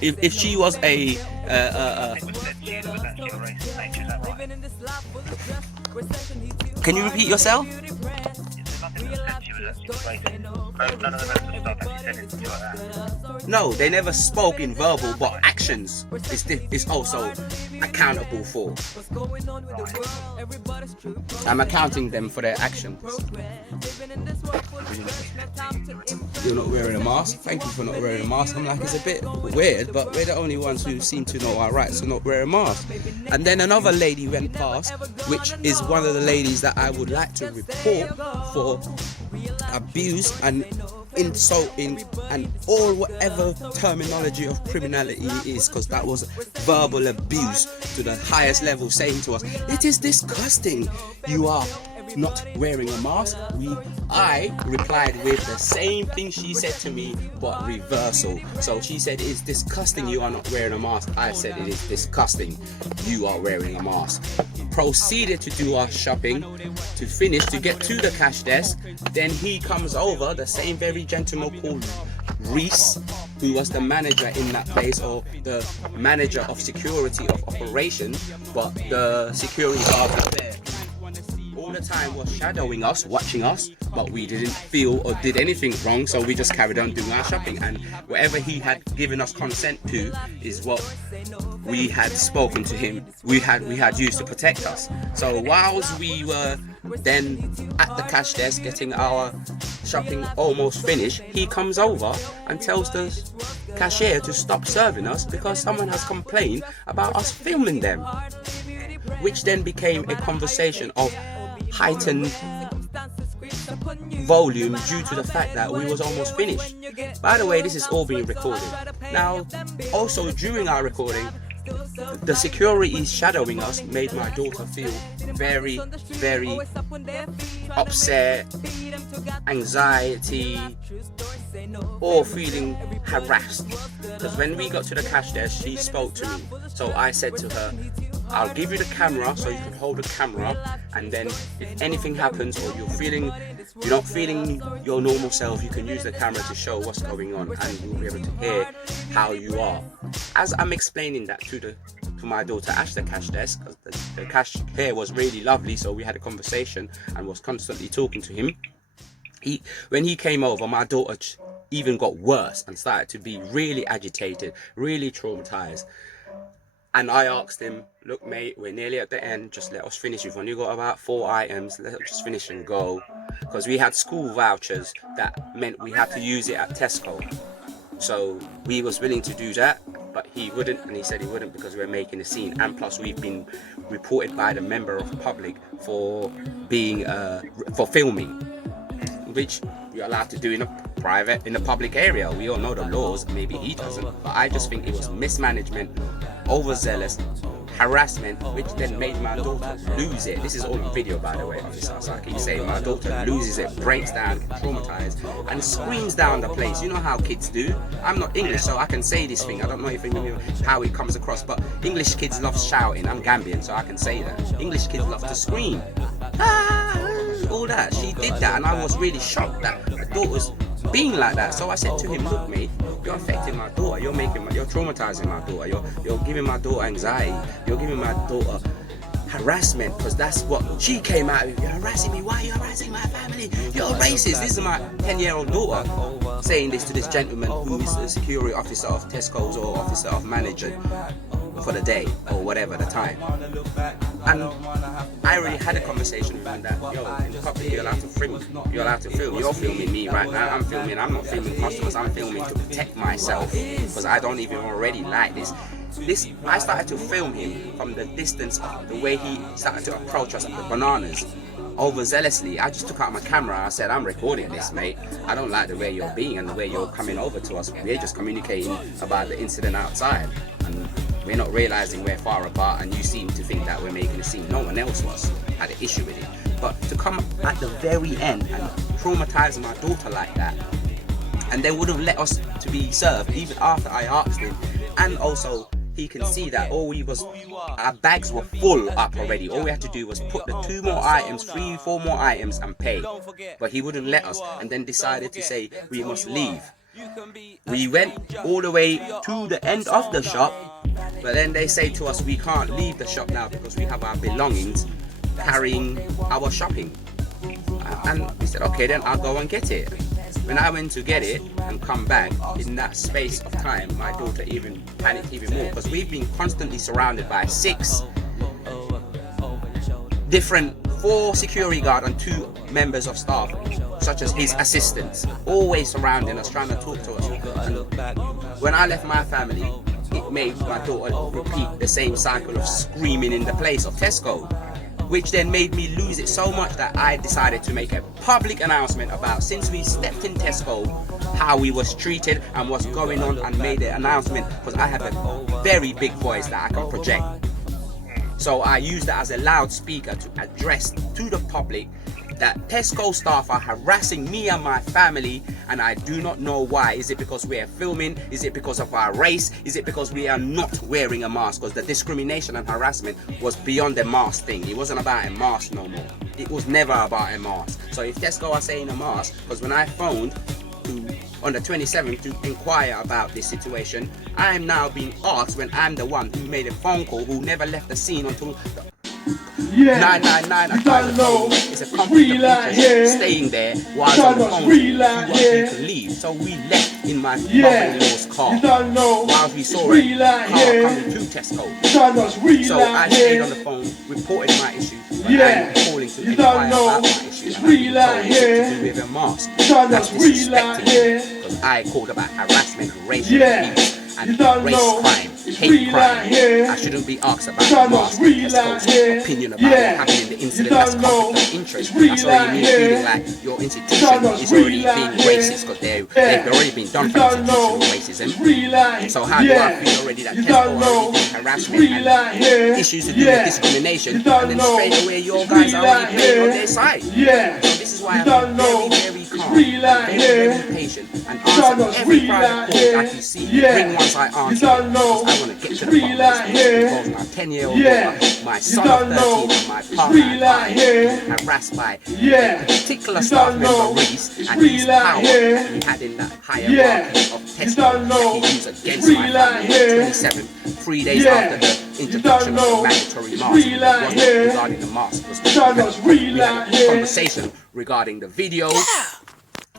if she was a can you repeat yourself? No, they never spoke in verbal, but actions is also accountable for. I'm accounting them for their actions. You're not wearing a mask. Thank you for not wearing a mask. I'm like, it's a bit weird, but we're the only ones who seem to know our rights to not wear a mask. And then another lady went past, which is one of the ladies that I would like to report for abuse and insulting and all whatever terminology of criminality is, because that was verbal abuse to the highest level, saying to us, it is disgusting you are not wearing a mask. I replied with the same thing she said to me, but reversal. So she said it's disgusting you are not wearing a mask. I said it is disgusting you are wearing a mask. Proceeded to do our shopping, to finish, to get to the cash desk. Then he comes over, the same very gentleman called Reese, who was the manager in that place, or the manager of security of operations, but the security guard was there all the time, was shadowing us, watching us, but we didn't feel or did anything wrong, so we just carried on doing our shopping. And whatever he had given us consent to is what we had spoken to him, we had used to protect us. So whilst we were then at the cash desk getting our shopping almost finished, he comes over and tells the cashier to stop serving us because someone has complained about us filming them, which then became a conversation of heightened volume due to the fact that we was almost finished. By the way, this is all being recorded. Now, also during our recording, the security shadowing us made my daughter feel very, very upset, anxiety, or feeling harassed. Because when we got to the cash desk, she spoke to me. So I said to her, I'll give you the camera so you can hold the camera, and then if anything happens or you're not feeling your normal self, you can use the camera to show what's going on and you'll be able to hear how you are. As I'm explaining that to my daughter at the cash desk, the cashier was really lovely, so we had a conversation and was constantly talking to him. When he came over, my daughter even got worse and started to be really agitated, really traumatized. And I asked him, look mate, we're nearly at the end, just let us finish. We've only got about 4 items, let's just finish and go. Because we had school vouchers that meant we had to use it at Tesco. So we was willing to do that, but he wouldn't, and he said he wouldn't because we're making a scene. And plus we've been reported by the member of the public for being, for filming, which you're allowed to do in a public area. We all know the laws, maybe he doesn't, but I just think it was mismanagement, overzealous, harassment, which then made my daughter lose it. This is all on video, by the way, officer. So I keep saying my daughter loses it, breaks down, traumatized, and screams down the place. You know how kids do. I'm not English, so I can say this thing. I don't know if you know how it comes across, but English kids love shouting. I'm Gambian, so I can say that. English kids love to scream. All that. She did that, and I was really shocked that my daughter's being like that. So I said to him, look mate, you're affecting my daughter, you're traumatizing my daughter, you're giving my daughter anxiety, you're giving my daughter harassment, because that's what she came out with. You're harassing me, why are you harassing my family? You're racist. This is my 10-year-old daughter saying this to this gentleman who is a security officer of Tesco's or officer of manager for the day or whatever the time. And I already had a conversation with him that, in the public you're allowed to film. You're allowed to film. You're filming me right now. I'm filming. I'm not filming customers. I'm filming to protect myself because I don't even already like this. I started to film him from the distance, the way he started to approach us at the bananas. Overzealously, I just took out my camera. I said, I'm recording this, mate. I don't like the way you're being and the way you're coming over to us. We're just communicating about the incident outside. And we're not realizing we're far apart, and you seem to think that we're making a scene. No one else had an issue with it. But to come at the very end and traumatize my daughter like that, and they wouldn't let us to be served even after I asked him. And also, he can see that our bags were full up already. All we had to do was put the 2 more items, 3, 4 more items and pay. But he wouldn't let us, and then decided to say we must leave. We went all the way to the end of the shop, but then they say to us we can't leave the shop now because we have our belongings carrying our shopping. And we said, okay, then I'll go and get it. When I went to get it and come back, in that space of time, my daughter even panicked even more, because we've been constantly surrounded by 4 security guards and 2 members of staff, such as his assistants, always surrounding us, trying to talk to us. And when I left my family, it made my daughter repeat the same cycle of screaming in the place of Tesco, which then made me lose it so much that I decided to make a public announcement about, since we stepped in Tesco, how we was treated and what's going on, and made an announcement because I have a very big voice that I can project. So I used that as a loudspeaker to address to the public that Tesco staff are harassing me and my family, and I do not know why. Is it because we are filming? Is it because of our race? Is it because we are not wearing a mask? Because the discrimination and harassment was beyond the mask thing. It wasn't about a mask no more. It was never about a mask. So if Tesco are saying a mask, because when I phoned on the 27th to inquire about this situation, I am now being asked, when I'm the one who made a phone call, who never left the scene until 999. I tried to know. It's a conflict of interest staying there while on the phone. You can leave. So we left in my mother-in-law's car while we saw a car coming to Tesco. So I stayed on the phone, reported my issue, and I'm calling to inquire about my issue, and I've been told it's to do with a mask. That's disrespecting me, because I called about harassment and racial abuse and race crime, hate crime. I shouldn't be asked about mask. Tesco's opinion about what happened in the incident. That's conflict of interest. That's already me feeling like your institution is already being racist, because they've already been done for institutional racism. So how do I feel already that Tesco already doing harassment and issues to do with discrimination, and then straight away your guys are already playing on their side? So this is why I'm very calm, very patient, and answer every private call that you see. Ring once I answer it, because I want to get to the bottom of this. Because my 10-year-old daughter, my son of 13, and my partner being harassed by a particular staff member, Reese, and his power he had in that hierarchy of Tesco that he used against my family. 27, 3 days after the introduction of the mandatory mask. It wasn't regarding the mask, we had a conversation regarding the videos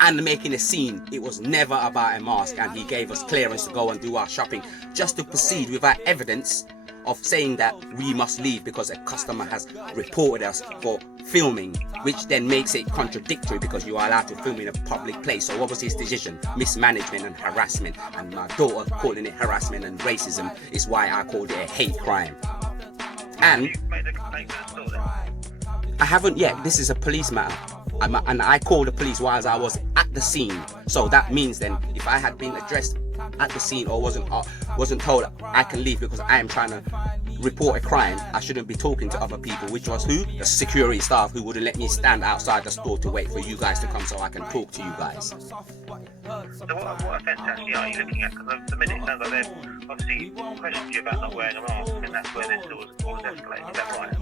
and making a scene. It was never about a mask, and he gave us clearance to go and do our shopping, just to proceed without evidence of saying that we must leave because a customer has reported us for filming, which then makes it contradictory because you are allowed to film in a public place. So what was his decision? Mismanagement and harassment, and my daughter calling it harassment and racism is why I called it a hate crime. And I haven't yet. This is a police matter. And I called the police while I was at the scene. So that means then, if I had been addressed at the scene or wasn't told I can leave because I am trying to report a crime, I shouldn't be talking to other people, which was who? The security staff, who wouldn't let me stand outside the store to wait for you guys to come so I can talk to you guys. So what offence actually are you looking at? Because the minute it sounds like they've obviously questioned you about not wearing a mask, and that's where this all was escalating. Is that right?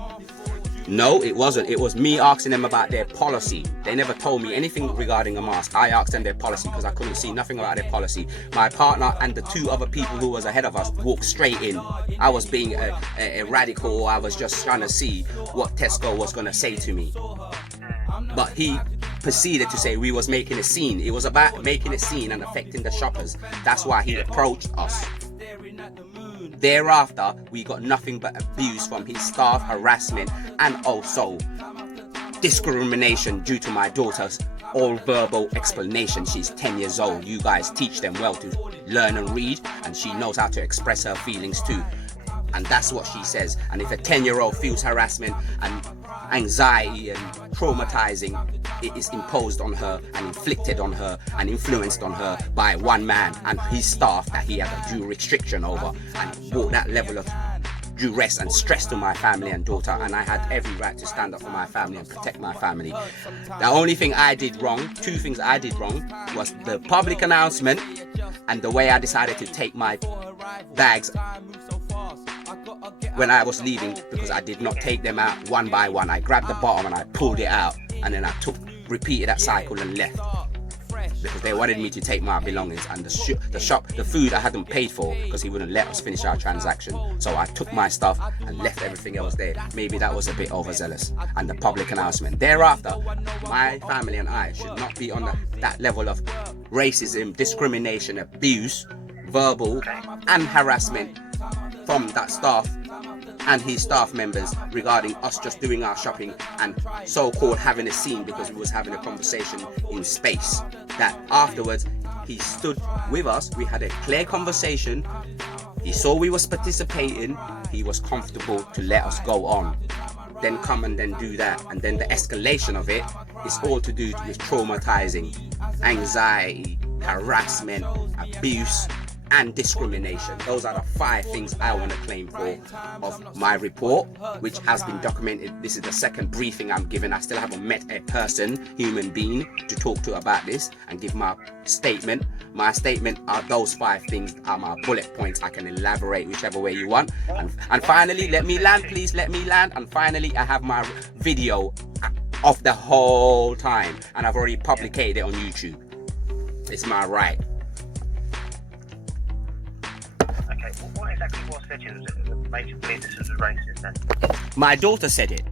No, it wasn't. It was me asking them about their policy. They never told me anything regarding a mask. I asked them their policy because I couldn't see nothing about their policy. My partner and the 2 other people who was ahead of us walked straight in. I was being a radical. I was just trying to see what Tesco was going to say to me. But he proceeded to say we was making a scene. It was about making a scene and affecting the shoppers. That's why he approached us. Thereafter, we got nothing but abuse from his staff, harassment, and also discrimination due to my daughter's all-verbal explanation. She's 10 years old. You guys teach them well to learn and read, and she knows how to express her feelings too. And that's what she says. And if a 10-year-old feels harassment and anxiety and traumatizing, it is imposed on her and inflicted on her and influenced on her by one man and his staff that he had a due restriction over, and brought that level of duress and stress to my family and daughter, and I had every right to stand up for my family and protect my family. The only thing I did wrong, 2 things I did wrong, was the public announcement and the way I decided to take my bags when I was leaving, because I did not take them out one by one. I grabbed the bottom and I pulled it out, and then I repeated that cycle and left. because they wanted me to take my belongings, and the food I hadn't paid for because he wouldn't let us finish our transaction. So I took my stuff and left everything else there. Maybe that was a bit overzealous. And the public announcement. Thereafter, my family and I should not be on that level of racism, discrimination, abuse, verbal and harassment from that staff and his staff members regarding us just doing our shopping and so-called having a scene because we was having a conversation in space. That afterwards he stood with us, we had a clear conversation, he saw we was participating, he was comfortable to let us go on. Then come and then do that, and then the escalation of it is all to do with traumatizing, anxiety, harassment, abuse and discrimination. Those are the 5 things I want to claim for of my report, which has been documented. This is the second briefing I'm giving. I still haven't met a person, human being, to talk to about this and give my statement. My statement are those 5 things are my bullet points. I can elaborate whichever way you want. And finally, let me land, please, let me land. And finally, I have my video of the whole time, and I've already published it on YouTube. It's my right. Okay, what exactly was said to you that made you believe this was racist then? My daughter said it.